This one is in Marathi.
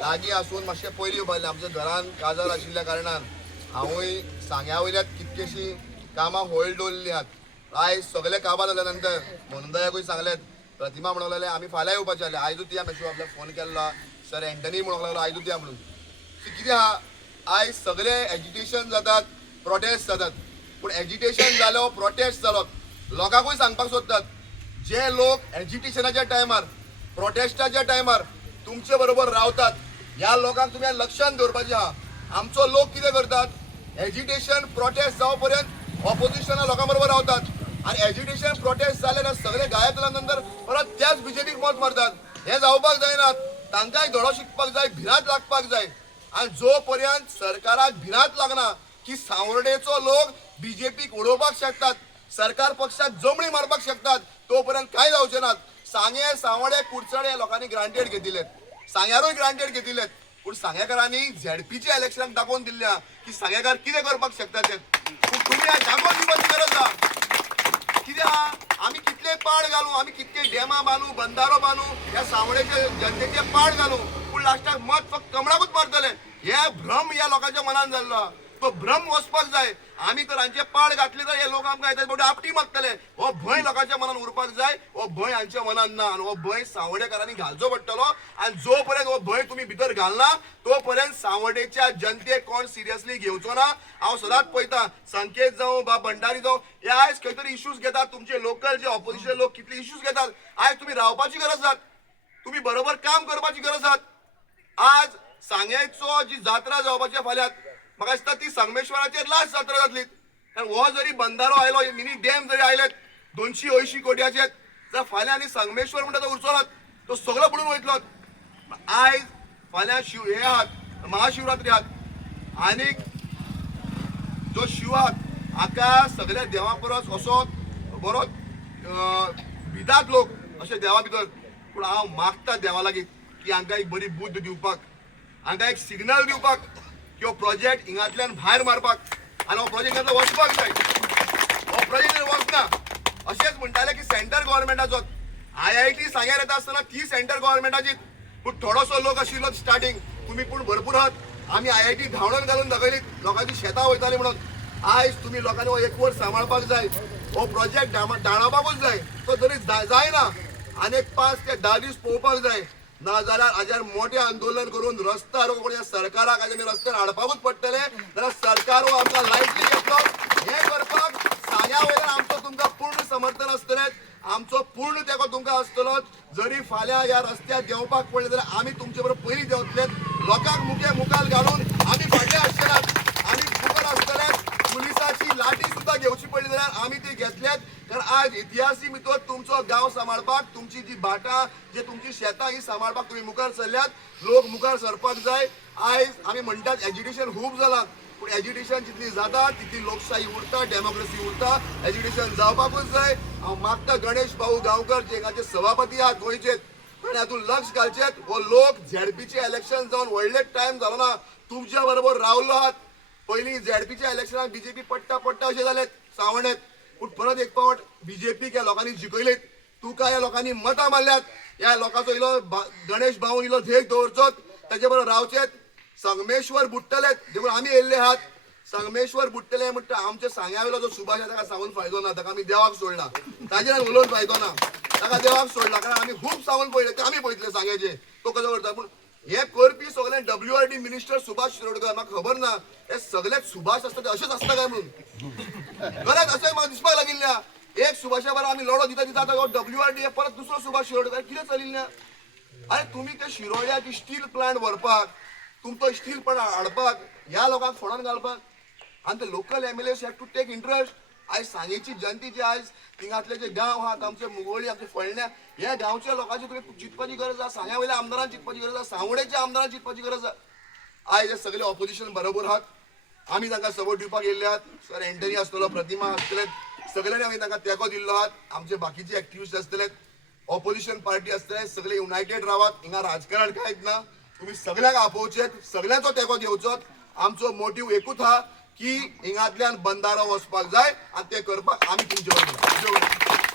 लागीं आसून मातशें पयलीं उबारलें आमच्या घरान काजार आशिल्ल्या कारणान हांवूय सांग्या वयल्यात कितकेशीं कामां होल्ड दवरलीं आहात। आयज सगळे काबार जाल्या नंतर मनोदयाकूय सांगलें, प्रतिमा म्हणूंक लागले आमी फाल्यां येवपाचे जाल्यार आयजूच या मातशें आपल्याक फोन केल्लो, सर एंटनी म्हणूंक लागलो आयजूच या म्हणून। कितें आहा, आयज सगळे एजिटेशन जातात, प्रोटेस्ट जातात, पूण एजिटेशन जालो प्रोटेस्ट जालो लोकांकूय सांगपाक सोदतात, जे लोक एजिटेशनाच्या टायमार प्रोटेस्टाच्या टायमार तुमचे बरोबर रावतात ह्या लोकांक तुम्ही लक्षात दवरपाचें आहा। आमचो लोक कितें करतात, एजिटेशन प्रोटेस्ट जावं पर्यंत ऑपोजिशना लोकां बरोबर रावतात आनी एजिटेशन प्रोटेस्ट जाले ना सगळे गायब जाल्या नंतर परत त्याच बीजेपीक मत मारतात। हे जावपाक जायना, तांकांय धडो शिकपाक जाय, भिरांत लागपाक जाय। आणि जो पर्यंत सरकाराक भिरांत लागना की सावर्डेचो लोक बीजेपीक उडोवपाक शकतात, सरकार पक्षाक जमणी मारपाक शकतात, तो पर्यंत काय जावचें नात। सांगे सावडे कुडचडे लोकांनी ग्रांटेड घेतिलेत, सांग्यारूय ग्रांटेड घेतिलेत, पूण सांगेकारांनी झेडपीच्या इलेक्शनाक दाखोवन दिल्ल्या की सांगेकार कितें करपाक शकतात ते। पूण तुमी आज दाखोवन दिवपाची गरज आहा। कितें आहा, आमी कितले पाड घालू, आमी कितके डेमा बांदू, बंधारो बांदू, ह्या सावडेचे जनतेचे पाड घालू, पूण लास्टाक मत फक्त कमळाकूच मारतले। हे भ्रम ह्या लोकांच्या मनान जाल्लो आहा, तो भ्रम वचपाक जाय। आमी तर हांचे पाड घातले तर हे लोक आमकां येतात बट आपटी मागतले, हो भंय लोकांच्या मनान उरपाक जाय। हो भंय हांच्या मनान ना आनी हो भंय सावडेकारांनी घालचो पडटलो। आनी जो पर्यंत हो भंय तुम्ही भितर घालना तो पर्यंत सावडेच्या जनतेक कोण सिरियसली घेवचो ना। हांव सदांच पळयता, संकेत जावं बा भंडारी जावं, हे आयज खंय तरी इश्यूज घेतात, तुमचे लोकल जे ऑपोजिशन लोक कितले इश्यूज घेतात। आयज तुम्ही रावपाची गरज आहात, तुम्ही बरोबर काम करपाची गरज आहात। आज सांग्याचो जी जात्रा जावपाची फाल्यां म्हाका दिसता ती संगमेश्वराचेर लास्ट जात्रा जातली। कारण हो जरी बंधारो आयलो, मिनी डॅम जरी आयलेत 280 कोटयाचे, जाल्यार फाल्यां आनी संगमेश्वर म्हणटा तो उरचो ना, तो सगळो बुडून वयतलो। आयज फाल्यां हे आहात महाशिवरात्री आहात आनीक जो शिव आहात हाका सगळ्या देवा परस असो बरो भितात लोक अशे देवा भितर। पूण हांव मागता देवा लागीं की हांकां एक बरी बुद्ध दिवपाक, हांकां एक सिग्नल दिवपाक की हो प्रोजेक्ट हिंगांतल्यान भायर मारपाक आनी हो प्रोजेक्ट हांगा वचपाक जाय। हो प्रोजेक्ट वचना अशेंच म्हणटाले की सेंटर गव्हर्मेंटाचो, IIT सांग्यार येता आसतना ती सेंटर गव्हर्मेंटाची, पूण थोडोसो लोक आशिल्लो स्टार्टींग तुमी पूण भरपूर आहात। आमी IIT धांवडोन घालून दाखयली लोकांची शेतां वयताली म्हणून। आयज तुमी लोकांनी हो एक वर्स सांबाळपाक जाय, हो प्रोजेक्ट दाणोवपाकूच जाय। तो जरी जायना आनीक 5 ते 10 दीस पळोवपाक जाय, ना जाल्यार हाजेर मोठे आंदोलन करून रस्ता रोखून सरकाराक आमी रस्त्यार हाडपाकूच पडटले। जाल्यार सरकार हो आमकां लायटली घेतलो। हे करपाक सांग्या वयल्यान आमचो तुमकां पूर्ण समर्थन आसतलें, आमचो पूर्ण तेंको तुमकां आसतलो। जरी फाल्यां ह्या रस्त्यार देंवपाक पडलें जाल्यार आमी तुमचे बरोबर पयलीं देंवतले, लोकांक मुखार घालून आमी फाटले आसचे नात, आमी फुकट आसतले। पुलिसाची लाठी सुद्दां घेवची पडली जाल्यार आमी ती घेतल्यात, कारण आज इतिहासी भितर तुमचो गांव सांबाळपाक, तुमची जी भाटां जे तुमची शेतां ही सांबाळपाक तुमी मुखार सरल्यात। लोक मुखार सरपाक जाय। आयज आमी म्हणटात एज्युकेशन खूब जालां, पूण एज्युकेशन जितली जाता तितली लोकशाही उरता, डेमोक्रेसी उरता। एज्युकेशन जावपाकूच जाय। हांव मागता गणेश भाऊ गांवकर जे हांगाचे सभापती आहात गोंयचे, ताणें हातूंत लक्ष घालचें। हो लोक झेडपीचे इलेक्शन जावन व्हडले टायम जालो ना, तुमच्या बरोबर रावलो आहात। पयलीं झेडपीच्या इलेक्शनाक बीजेपी पडटा अशें जालें सावंडेत, पूण परत एक फावट बीजेपीक ह्या लोकांनी जिखयलेत। तुका ह्या लोकांनी मतां मारल्यात, ह्या लोकांचो इलो गणेश भाऊन इलो धेर दवरचोत, ताचे बरोबर रावचेत। संगमेश्वर बुडटलेत देखून आमी येयल्ले आहात। संगमेश्वर बुडटले म्हणटा आमच्या सांग्या वयलो जो सुभाष आसा ताका सांगून फायदो ना, ताका आमी देवाक सोडला, ताजेर उलोवन फायदो ना, ताका देवाक सोडला। कारण आमी खूब सांगून पळयले ते आमी पळयतले सांग्याचे तो कसो करता। पूण हे करपी सगळे WRD मिनिस्टर सुभाष शिरोडकर, म्हाका खबर ना हे सगळेच सुभाष आसता ते अशेंच आसता काय म्हणून, खरेंच अशें म्हाका दिसपाक लागिल्ल्या। एक सुभाषा बरोबर आमी लढो दिता दिता WRD हे परत दुसरो सुभाष शिरोडकर कितें चलिल्लें। अरे तुम्ही ते शिरोड्याक स्टील प्लांट व्हरपाक, तुमचो स्टील प्लांट हाडपाक, ह्या लोकांक फोंडान घालपाक, आनी ते local MLAs have to take interest. आयज सांगेची जनते जे आयज थिंगातले जे गांव आहात आमचे मुगोळी आमचे फोंडण्या, ह्या गांवच्या लोकांची तुमी चिंतपाची गरज आसा, सांग्या वयल्या आमदारांची चिंतपाची गरज आसा, सांवडेच्या आमदारांची चिंतपाची गरज आसा। आयज हे सगळे ऑपोजिशन बरोबर आहात, आमी तांकां सपोर्ट दिवपाक येयल्ले आहात। सर एंटनी आसतलो, प्रतिमा आसतले, सगळ्यांनी आमी तांकां तेंको दिल्लो आहात। आमचे बाकीचे एक्टिविस्ट आसतले, ऑपोजिशन पार्टी आसतले, सगळे युनायटेड रावात। हिंगा राजकारण कांयच ना, तुमी सगळ्यांक आपोवचेत, सगळ्यांचो तेंको दिवचो। आमचो मोटीव एकूच आहा की हिंगांतल्यान बंधारो वचपाक जाय आनी ते करपाक आमी तुमचे बरोबर।